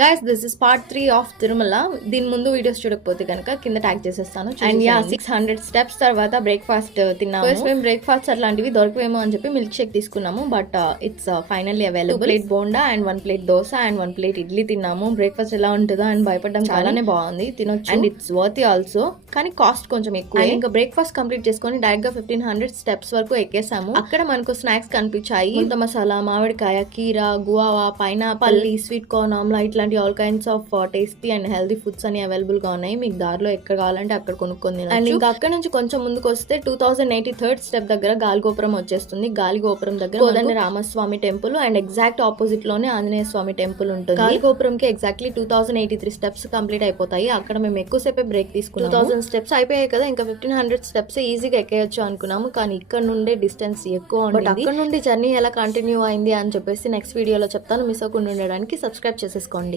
Guys this is part 3 of Tirumala. దీని ముందు videos చూడకపోతే కనుక కింద ట్యాగ్ చేసేస్తాను. అండ్ యా 600 స్టెప్స్ తర్వాత బ్రేక్ఫాస్ట్ తిన్నాము. ఫస్ట్ మేము బ్రేక్ఫాస్ట్ అట్లాంటివి దొరకవేమో అని చెప్పి మిల్క్ షేక్ తీసుకున్నాము, but it's finally available. Plate bonda and 1 plate dosa and 1 plate idli తిన్నాము. బ్రేక్ఫాస్ట్ ఎలా ఉంటుందో అని భయపడడం చాలానే బాగుంది, తినొచ్చు. అండ్ ఇట్స్ వర్తీ ఆల్సో, కానీ కాస్ట్ కొంచెం ఎక్కువ. ఇంకా బ్రేక్ఫాస్ట్ కంప్లీట్ చేసుకొని డైరెక్ట్ గా 1500 స్టెప్స్ వరకు ఎక్కేసాము. అక్కడ మనకు స్నాక్స్ కనిపించాయి. ముంత మసాలా, మామిడికాయ, కీరా, guava, pineapple, sweet corn, amla, ఇట్లాంటి all kinds of tasty and healthy foods అని అవైలబుల్ గా ఉన్నాయి. మీకు దారిలో ఎక్కడ కావాలంటే అక్కడ కొనుక్కొని. అండ్ ఇంకా అక్కడ నుంచి కొంచెం ముందుకు వస్తే 2083 స్టెప్ దగ్గర గాలిగోపురం వచ్చేస్తుంది. గాలిగోపురం దగ్గర Kodanda Ramaswamy temple and exact opposite లోనే ఆంజనేయ స్వామి టెంపుల్ ఉంటుంది. గాలిగోపురం కి ఎగ్జాక్ట్లీ 2083 స్టెప్స్ కంప్లీట్ అయిపోతాయి. అక్కడ మేము ఎక్కువసేపే బ్రేక్ తీసుకున్నాము. 2000 స్టెప్స్ అయిపోయాయి కదా, ఇంకా 1500 స్టెప్స్ ఈజీగా ఎక్కేయచ్చు అనుకున్నాము, కానీ ఇక్కడ నుండే డిస్టెన్స్ ఎక్కువ ఉంటుంది. అక్కడ నుండి జర్నీ ఎలా కంటిన్యూ అయింది అని చెప్పేసి నెక్స్ట్ వీడియోలో చెప్తాను. మిస్ అవ్వకుండా ఉండడానికి సబ్స్క్రైబ్ చేసేసుకోండి.